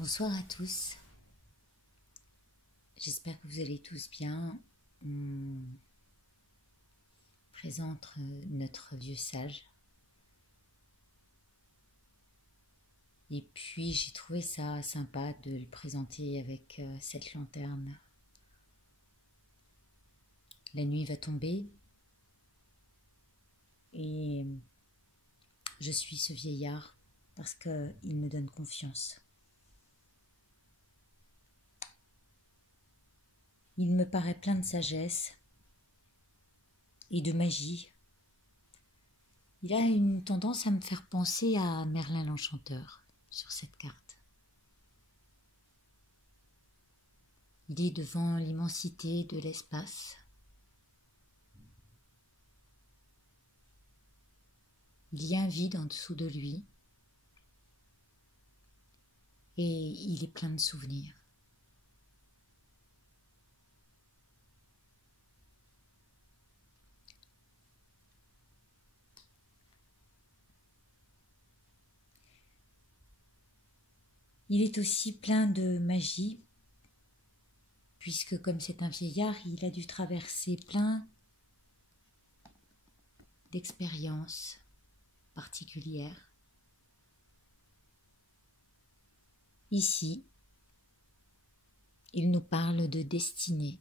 Bonsoir à tous, j'espère que vous allez tous bien. On présente notre vieux sage. Et puis j'ai trouvé ça sympa de le présenter avec cette lanterne. La nuit va tomber et je suis ce vieillard parce qu'il me donne confiance. Il me paraît plein de sagesse et de magie. Il a une tendance à me faire penser à Merlin l'Enchanteur sur cette carte. Il est devant l'immensité de l'espace. Il y a un vide en dessous de lui et il est plein de souvenirs. Il est aussi plein de magie, puisque comme c'est un vieillard, il a dû traverser plein d'expériences particulières. Ici, il nous parle de destinée.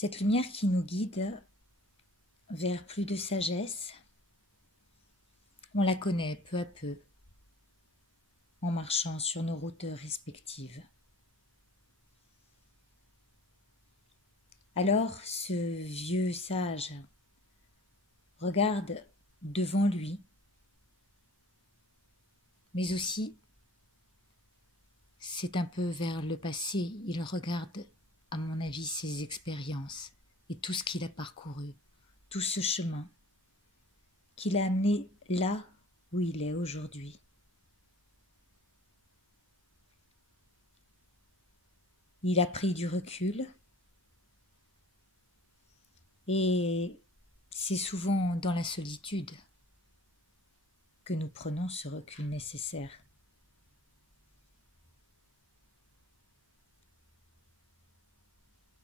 Cette lumière qui nous guide vers plus de sagesse, on la connaît peu à peu en marchant sur nos routes respectives. Alors ce vieux sage regarde devant lui, mais aussi c'est un peu vers le passé, il regarde à mon avis ses expériences et tout ce qu'il a parcouru, tout ce chemin qui l'a amené là où il est aujourd'hui. Il a pris du recul et c'est souvent dans la solitude que nous prenons ce recul nécessaire.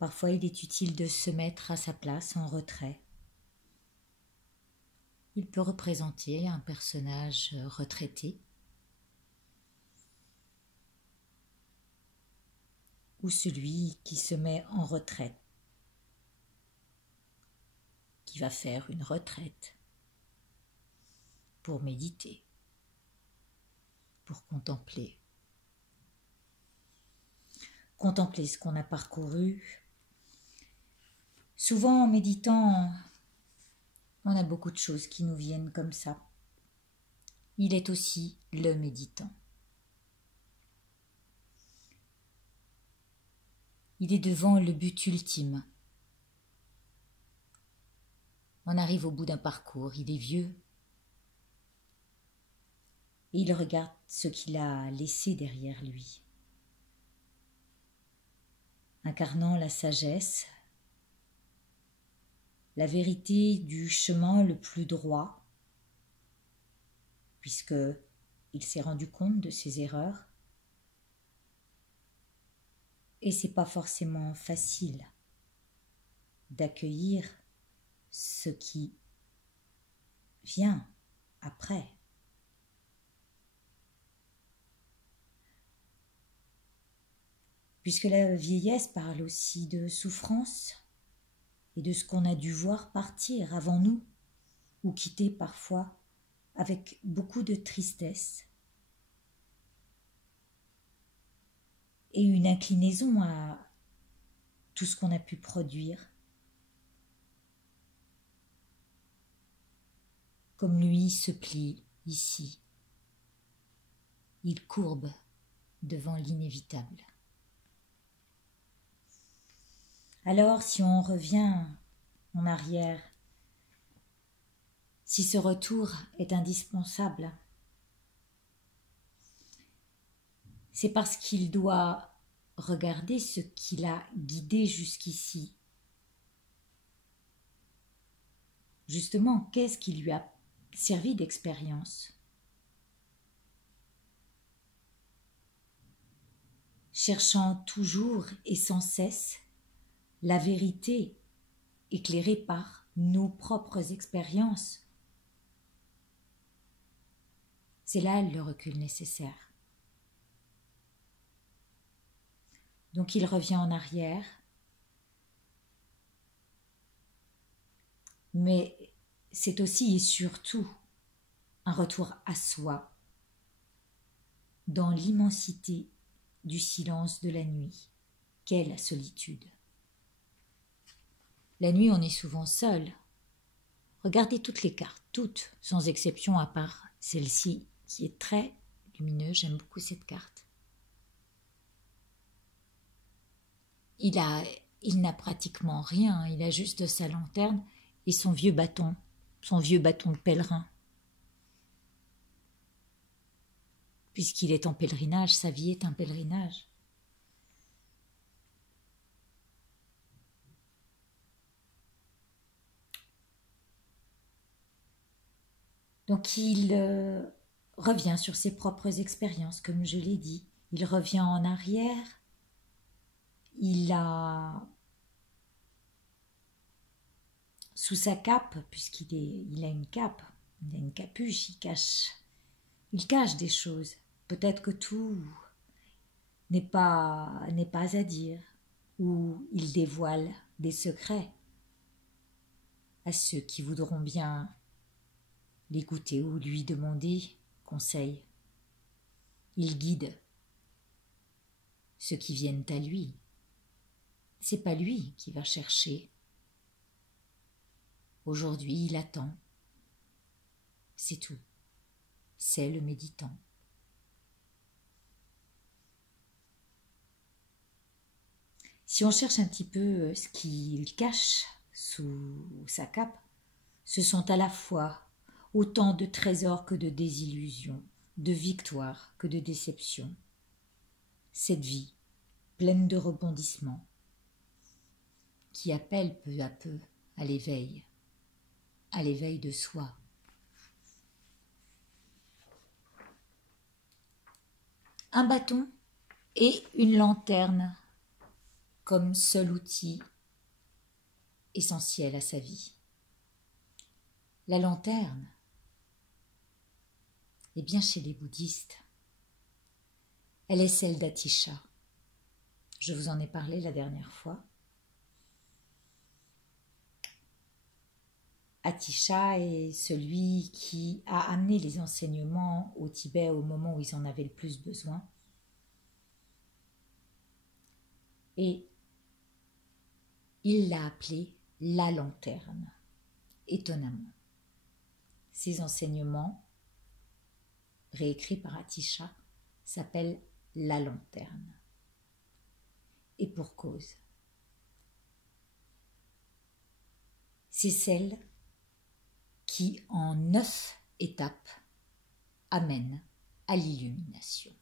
Parfois, il est utile de se mettre à sa place en retrait. Il peut représenter un personnage retraité ou celui qui se met en retraite, qui va faire une retraite pour méditer, pour contempler. Contempler ce qu'on a parcouru. Souvent, en méditant, on a beaucoup de choses qui nous viennent comme ça. Il est aussi le méditant. Il est devant le but ultime. On arrive au bout d'un parcours, il est vieux. Et il regarde ce qu'il a laissé derrière lui. Incarnant la sagesse, la vérité du chemin le plus droit, puisque il s'est rendu compte de ses erreurs. Et c'est pas forcément facile d'accueillir ce qui vient après. Puisque la vieillesse parle aussi de souffrance et de ce qu'on a dû voir partir avant nous, ou quitter parfois avec beaucoup de tristesse et une inclinaison à tout ce qu'on a pu produire. Comme lui se plie ici, il courbe devant l'inévitable. Alors, si on revient en arrière, si ce retour est indispensable, c'est parce qu'il doit regarder ce qui l'a guidé jusqu'ici justement, qu'est-ce qui lui a servi d'expérience? Cherchant toujours et sans cesse la vérité éclairée par nos propres expériences. C'est là le recul nécessaire. Donc il revient en arrière, mais c'est aussi et surtout un retour à soi, dans l'immensité du silence de la nuit, qu'est la solitude. La nuit, on est souvent seul. Regardez toutes les cartes, toutes, sans exception à part celle-ci, qui est très lumineuse, j'aime beaucoup cette carte. Il n'a pratiquement rien, il a juste sa lanterne et son vieux bâton de pèlerin. Puisqu'il est en pèlerinage, sa vie est un pèlerinage. Donc il revient sur ses propres expériences, comme je l'ai dit. Il revient en arrière. Il a sous sa cape, il a une cape, il a une capuche, il cache des choses. Peut-être que tout n'est pas à dire, ou il dévoile des secrets à ceux qui voudront bien l'écouter ou lui demander conseil. Il guide ceux qui viennent à lui. C'est pas lui qui va chercher. Aujourd'hui, il attend. C'est tout. C'est le méditant. Si on cherche un petit peu ce qu'il cache sous sa cape, ce sont à la fois autant de trésors que de désillusions, de victoires que de déceptions. Cette vie, pleine de rebondissements, qui appelle peu à peu à l'éveil de soi. Un bâton et une lanterne comme seul outil essentiel à sa vie. La lanterne, eh bien chez les bouddhistes, elle est celle d'Atisha. Je vous en ai parlé la dernière fois. Atisha est celui qui a amené les enseignements au Tibet au moment où ils en avaient le plus besoin. Et il l'a appelé la lanterne, étonnamment. Ces enseignements, réécrits par Atisha, s'appellent la lanterne. Et pour cause. C'est celle qui, en 9 étapes, amène à l'illumination.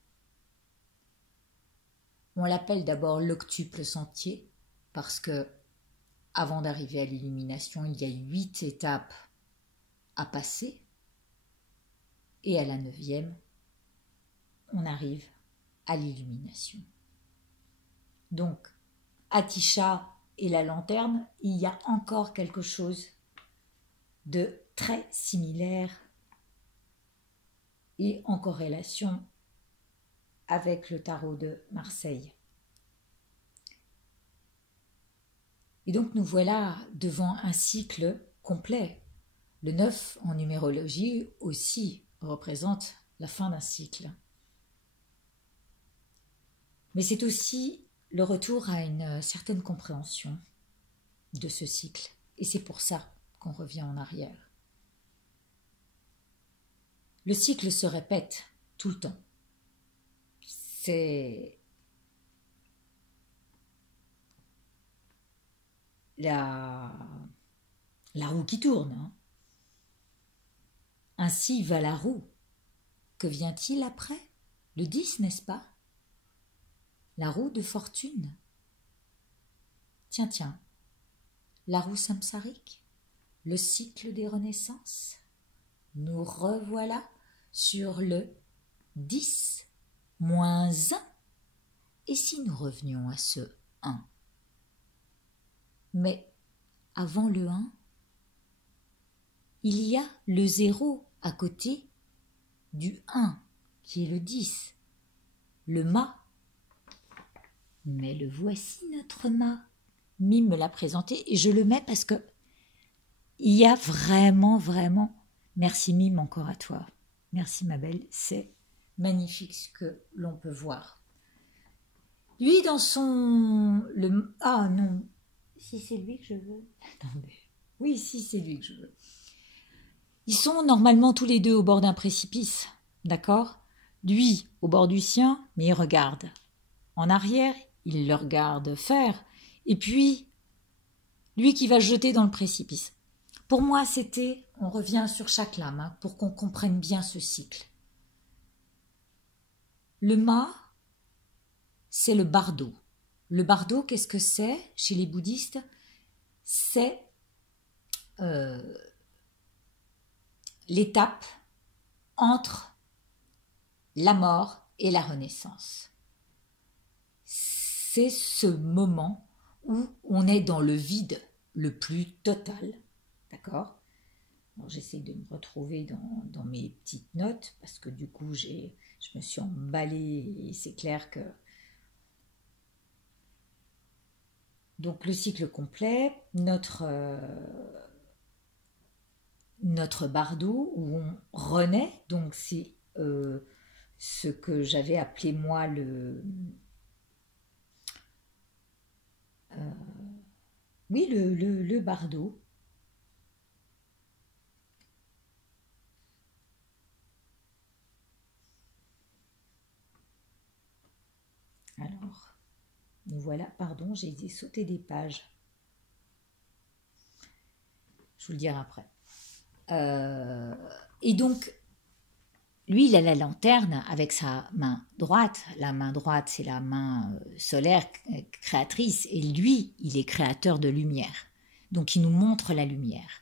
On l'appelle d'abord l'octuple sentier, parce que, avant d'arriver à l'illumination, il y a 8 étapes à passer, et à la 9e, on arrive à l'illumination. Donc, Atisha et la lanterne, il y a encore quelque chose de très similaire et en corrélation avec le tarot de Marseille. Et donc nous voilà devant un cycle complet. Le 9 en numérologie aussi représente la fin d'un cycle. Mais c'est aussi le retour à une certaine compréhension de ce cycle. Et c'est pour ça qu'on revient en arrière. Le cycle se répète tout le temps. C'est la roue qui tourne. Hein. Ainsi va la roue. Que vient-il après? Le 10, n'est-ce pas? La roue de fortune. Tiens, la roue samsarique. le cycle des renaissances. Nous revoilà sur le 10 moins 1. Et si nous revenions à ce 1? Mais avant le 1, il y a le 0 à côté du 1, qui est le 10, le mât. Mais le voici notre mât. Mime me l'a présenté et je le mets parce que il y a vraiment, merci Mime encore à toi. Merci ma belle, c'est magnifique ce que l'on peut voir. Lui dans son... Ah non, si c'est lui que je veux. Attendez. Oui, si c'est lui que je veux. Ils sont normalement tous les deux au bord d'un précipice, d'accord? Lui au bord du sien, mais il regarde. En arrière, il le regarde faire. Et puis, lui qui va se jeter dans le précipice. Pour moi, c'était, on revient sur chaque lame, hein, pour qu'on comprenne bien ce cycle. Le mât, c'est le bardo. Le bardo, qu'est-ce que c'est chez les bouddhistes? C'est l'étape entre la mort et la renaissance. C'est ce moment où on est dans le vide le plus total, d'accord? J'essaie de me retrouver dans mes petites notes, parce que du coup, je me suis emballée, et c'est clair que... Donc, le cycle complet, notre bardo, où on renaît, donc c'est ce que j'avais appelé moi le bardo. Alors, voilà, pardon, j'ai sauté des pages. Je vous le dirai après. Et donc, lui, il a la lanterne avec sa main droite. La main droite, c'est la main solaire créatrice. Et lui, il est créateur de lumière. Donc, il nous montre la lumière.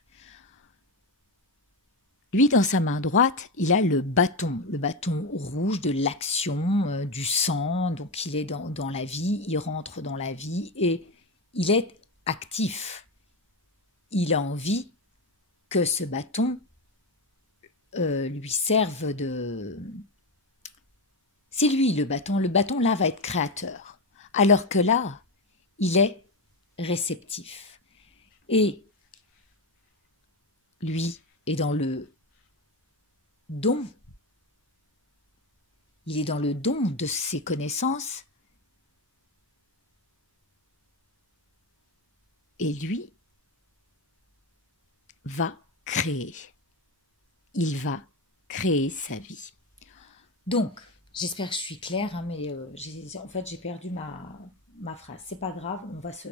Lui, dans sa main droite, il a le bâton rouge de l'action, du sang. Donc, il est dans la vie, il rentre dans la vie et il est actif. Il a envie que ce bâton lui serve de... C'est lui le bâton là va être créateur, alors que là, il est réceptif. Et lui est dans le don, il est dans le don de ses connaissances, et lui va créer. Il va créer sa vie. Donc, j'espère que je suis claire, hein, mais en fait, j'ai perdu ma phrase. C'est pas grave, on va se...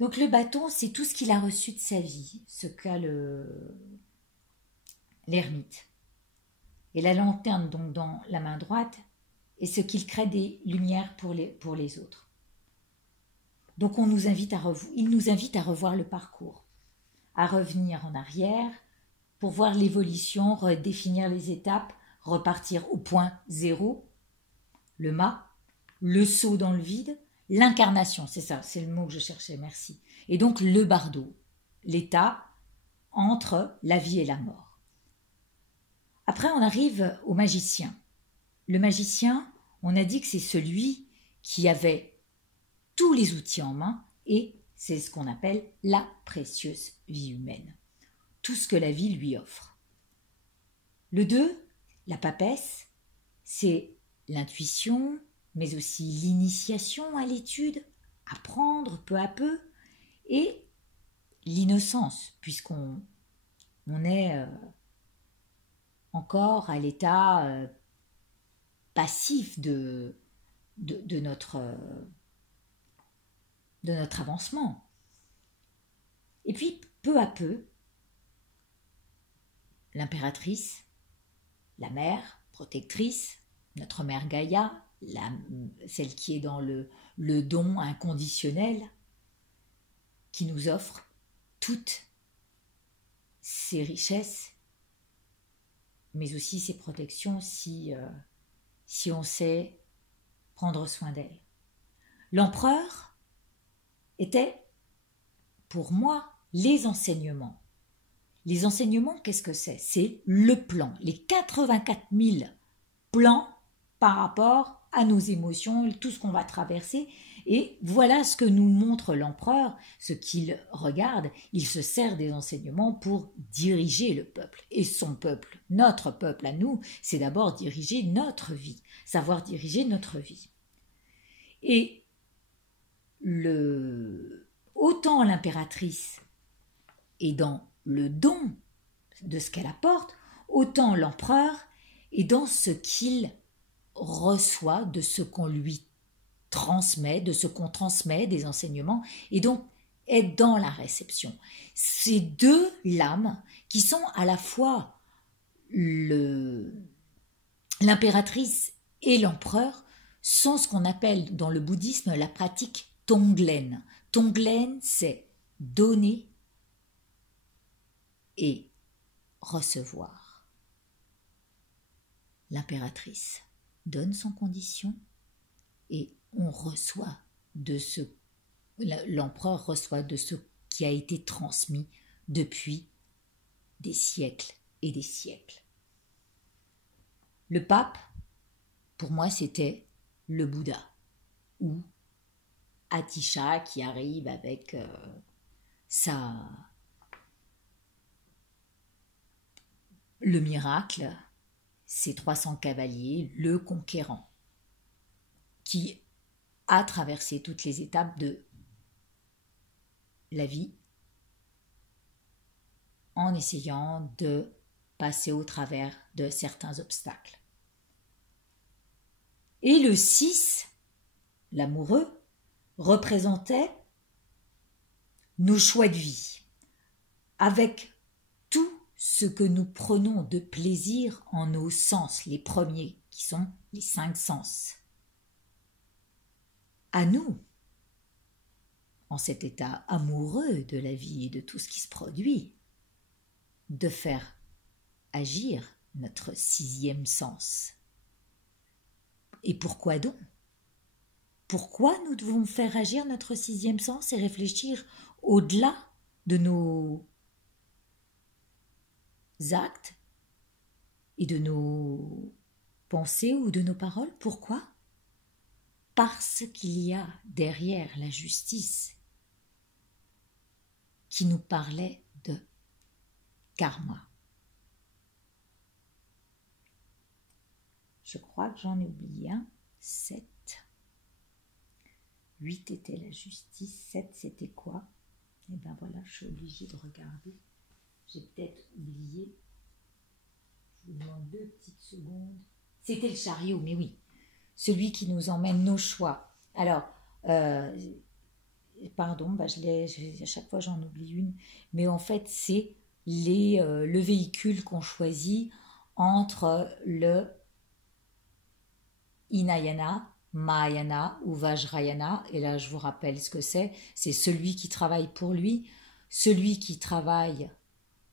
Donc, le bâton, c'est tout ce qu'il a reçu de sa vie, ce qu'a l'ermite. Et la lanterne, donc, dans la main droite, est ce qu'il crée des lumières pour les autres. Donc, il nous invite à revoir le parcours, à revenir en arrière, pour voir l'évolution, redéfinir les étapes, repartir au point zéro, le mât, le saut dans le vide, l'incarnation, c'est ça, c'est le mot que je cherchais, merci. Et donc le bardo, l'état entre la vie et la mort. Après, on arrive au magicien. Le magicien, on a dit que c'est celui qui avait tous les outils en main et c'est ce qu'on appelle la précieuse vie humaine. Tout ce que la vie lui offre. Le 2, la papesse, c'est l'intuition, mais aussi l'initiation à l'étude, apprendre peu à peu, et l'innocence, puisqu'on est encore à l'état passif de notre avancement. Et puis, peu à peu, l'impératrice, la mère protectrice, notre mère Gaïa, celle qui est dans le don inconditionnel, qui nous offre toutes ses richesses, mais aussi ses protections si on sait prendre soin d'elle. L'empereur était, pour moi, les enseignements. Les enseignements, qu'est-ce que c'est? C'est le plan, les 84 000 plans par rapport à nos émotions, tout ce qu'on va traverser. Et voilà ce que nous montre l'empereur, ce qu'il regarde. Il se sert des enseignements pour diriger le peuple. Et son peuple, notre peuple à nous, c'est d'abord diriger notre vie, savoir diriger notre vie. Et autant l'impératrice est dans le don de ce qu'elle apporte, autant l'empereur est dans ce qu'il reçoit, de ce qu'on lui transmet, de ce qu'on transmet, des enseignements, et donc est dans la réception. Ces deux lames qui sont à la fois l'impératrice et l'empereur sont ce qu'on appelle dans le bouddhisme la pratique Tonglen. Tonglen, c'est donner et recevoir. L'impératrice donne son condition et on reçoit de ce, l'empereur reçoit de ce qui a été transmis depuis des siècles et des siècles. Le pape, pour moi, c'était le Bouddha, ou Atisha qui arrive avec le miracle, ses 300 cavaliers, le conquérant, qui a traversé toutes les étapes de la vie en essayant de passer au travers de certains obstacles. Et le 6, l'amoureux, représentait nos choix de vie, avec tout ce que nous prenons de plaisir en nos sens, les premiers, qui sont les 5 sens. À nous, en cet état amoureux de la vie et de tout ce qui se produit, de faire agir notre 6e sens. Et pourquoi donc? Pourquoi nous devons faire agir notre 6e sens et réfléchir au-delà de nos actes et de nos pensées ou de nos paroles? Pourquoi? Parce qu'il y a derrière la justice qui nous parlait de karma. Je crois que j'en ai oublié un. 7. 8 était la justice. 7 c'était quoi? Et bien voilà, je suis obligée de regarder. J'ai peut-être oublié. Je vous demande 2 petites secondes. C'était le chariot, mais oui. Celui qui nous emmène nos choix. Alors, pardon, à chaque fois j'en oublie une, mais en fait c'est le véhicule qu'on choisit entre le Hinayana, Mahayana ou Vajrayana, et là je vous rappelle ce que c'est celui qui travaille pour lui, celui qui travaille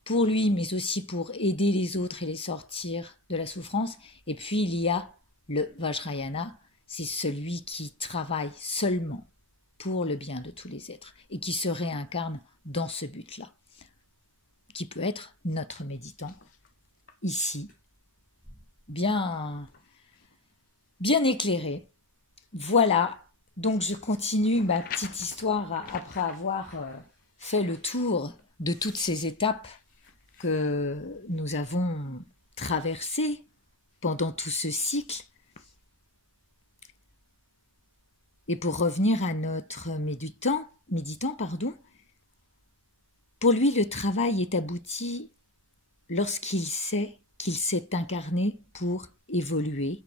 pour lui mais aussi pour aider les autres et les sortir de la souffrance, et puis il y a le Vajrayana, c'est celui qui travaille seulement pour le bien de tous les êtres et qui se réincarne dans ce but-là, qui peut être notre méditant ici, bien éclairé. Voilà, donc je continue ma petite histoire après avoir fait le tour de toutes ces étapes que nous avons traversées pendant tout ce cycle. Et pour revenir à notre méditant, pour lui le travail est abouti lorsqu'il sait qu'il s'est incarné pour évoluer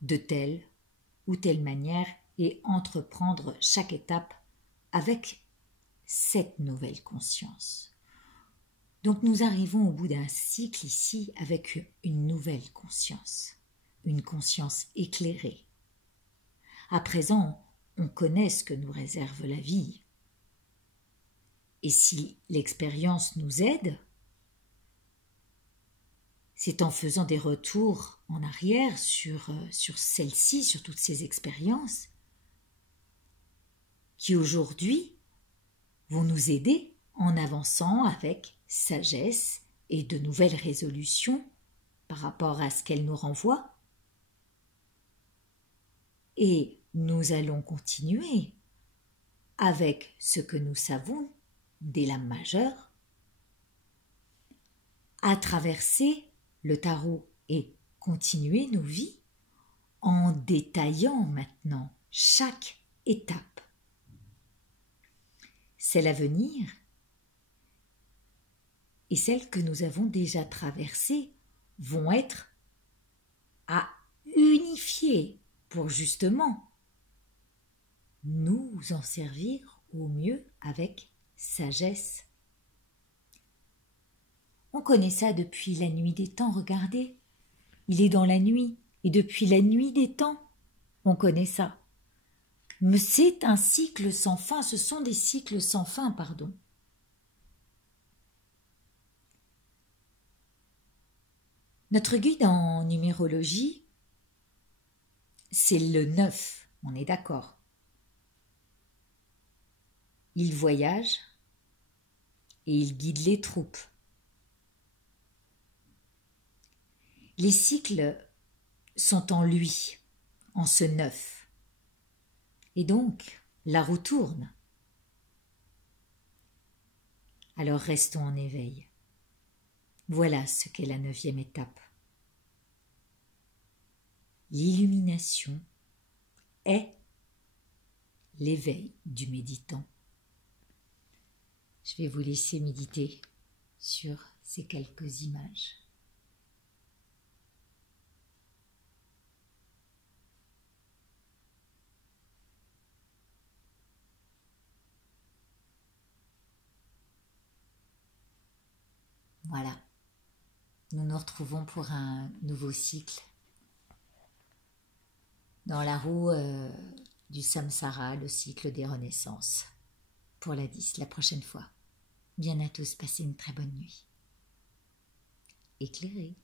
de telle ou telle manière et entreprendre chaque étape avec cette nouvelle conscience. Donc nous arrivons au bout d'un cycle ici avec une nouvelle conscience, une conscience éclairée. À présent, on connaît ce que nous réserve la vie. Et si l'expérience nous aide, c'est en faisant des retours en arrière sur celle-ci, sur toutes ces expériences, qui aujourd'hui vont nous aider en avançant avec sagesse et de nouvelles résolutions par rapport à ce qu'elles nous renvoient. Et nous allons continuer avec ce que nous savons des lames majeures à traverser le tarot et continuer nos vies en détaillant maintenant chaque étape. Celle à venir et celles que nous avons déjà traversées vont être à unifier pour justement nous en servir au mieux avec sagesse. On connaît ça depuis la nuit des temps, regardez. Il est dans la nuit, et depuis la nuit des temps, on connaît ça. Mais c'est un cycle sans fin, ce sont des cycles sans fin, pardon. Notre guide en numérologie, c'est le 9, on est d'accord. Il voyage et il guide les troupes. Les cycles sont en lui, en ce 9. Et donc, la roue tourne. Alors restons en éveil. Voilà ce qu'est la 9e étape. L'illumination est l'éveil du méditant. Je vais vous laisser méditer sur ces quelques images. Voilà, nous nous retrouvons pour un nouveau cycle dans la roue du samsara, le cycle des renaissances, pour la 10, la prochaine fois. Bien à tous, passez une très bonne nuit. Éclairée.